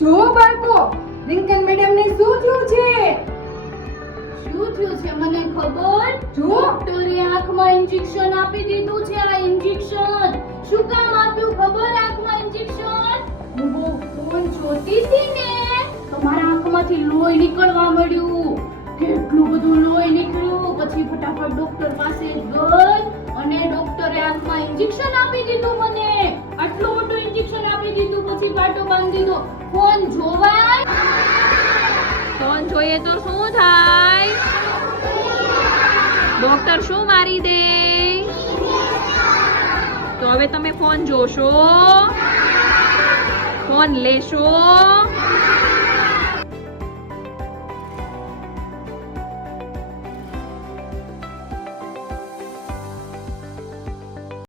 જો બાળકો, રિંકલ મેડમ ને શું થયું છે? શું થયું છે મને ખબર? જો. ડોક્ટરે આંખમાં ઇન્જેક્શન આપી દીધું છે. આ ઇન્જેક્શન શું કામ આપ્યું ખબર? આંખમાં ઇન્જેક્શન હું બહુ ફોન જોતી હતી ને તો મારા આંખમાંથી લોહી નીકળવા મળ્યું. કેટલું બધું લોહી નીકળ્યું. પછી ફટાફટ ડોક્ટર પાસે ગઈ અને ડોક્ટરે આંખમાં ઇન્જેક્શન આપી દીધું મને. આટલું મોટું ઇન્જેક્શન આપી દીધું. પછી પાટો બાંધી દીધો. ફોન જોવાય? ફોન જોઈએ તો શું થાય? ડોક્ટર શું મારી દે? તો હવે તમે ફોન જોશો? ફોન લેશો?